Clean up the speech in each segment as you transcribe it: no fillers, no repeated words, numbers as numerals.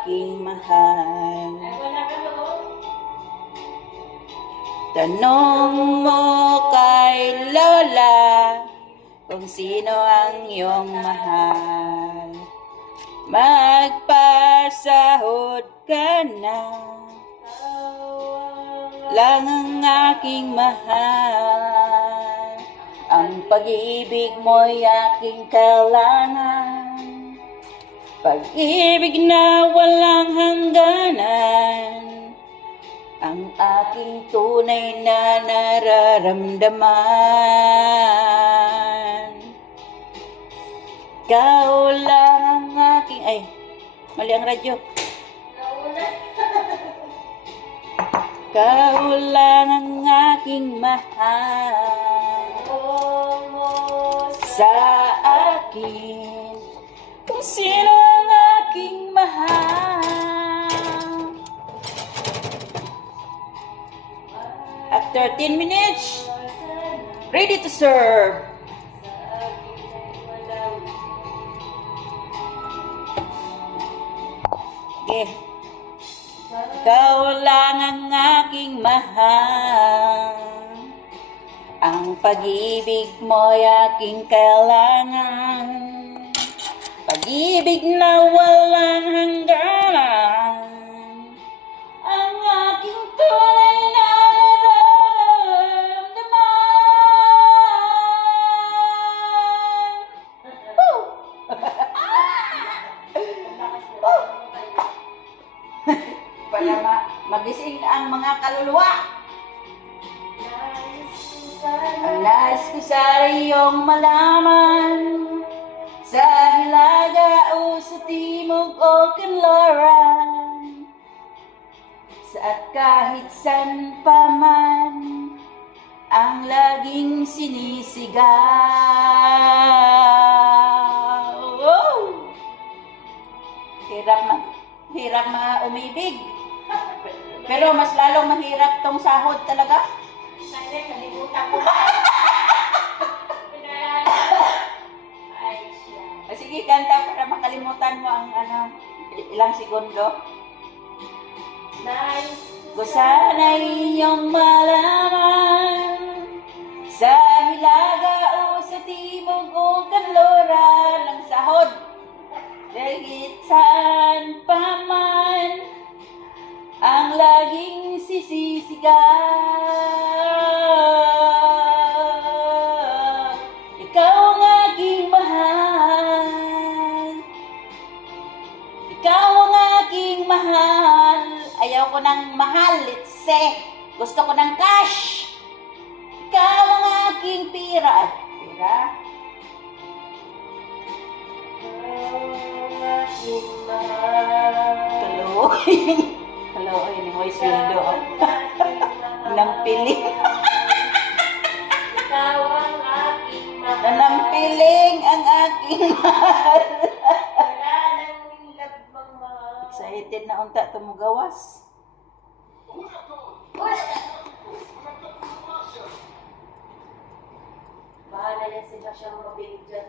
aking mahal. Tanong mo kay Lola kung sino ang iyong mahal. Magpasahod ka na lang ang aking mahal. Ang pag-ibig mo'y aking kailangan, pag-ibig na walang hangganan, ang aking tunay na nararamdaman. Ikaw lang ang aking... Ay, mali ang radyo. Ikaw lang ang aking mahal. Sa akin, kung sino ang aking mahal. After 10 minutes, ready to serve. Okay. Ikaw lang ang aking mahal. Ang pag-ibig mo'y aking kailangan, pag-ibig na walang hangganan, ang aking tunay na para magising ang mga kaluluwa. Ang nais ko sa iyong malaman, sa Hilaga o sa Timog o Kanlaran, at kahit san pa man ang laging sinisigaw. Oh! Hirap umibig. Pero mas lalong mahirap tong sahod talaga. Kalimutan ko. Sige, kanta para makalimutan mo ang ilang segundo. Ko sana iyong malaman, sa Hilaga o sa Timog o Kanluran, ang sahod dahil saan pa man ang laging sisisigaw. Ikaw ang aking mahal, ikaw ang aking mahal. Ayaw ko ng mahal, let's say. Gusto ko ng cash. Ikaw ang aking pira. Pira? Kaloy ni Moy Swildo. Nampiling. Ikaw ang aking mahal. Nampiling ang aking mahal. Wala nang lagbang mahal. Excited na unta tumugawas. Bahala yan sila siyang mabilig dyan.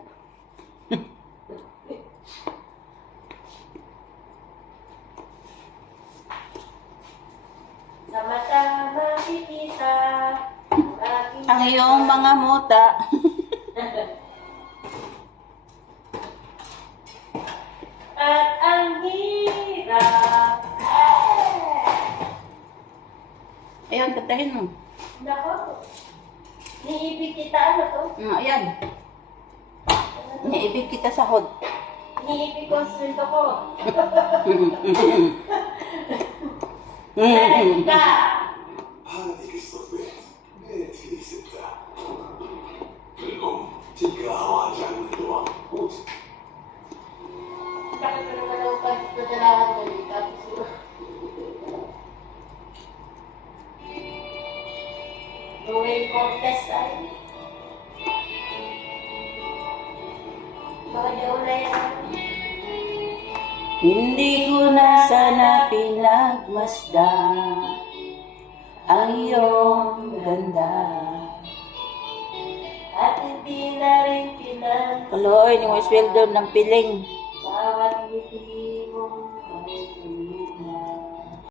Sa mata makikita Ang iyong mga muta. at ang hirap. Ayun, kantahin mo. Nako. Niibig kita ano to? Ayan. Niibig kita sahod. Niibig ko ang sweldo ko. Ka! Bakit ko naman ako pagdadalahan ko dito? Tapos Noel Cortez ay baka daw na yan. Hindi ko na sana pinagmasdan ang iyong ganda. At hindi na rin pinag Kaloy, ni Moy Swildo ng piling.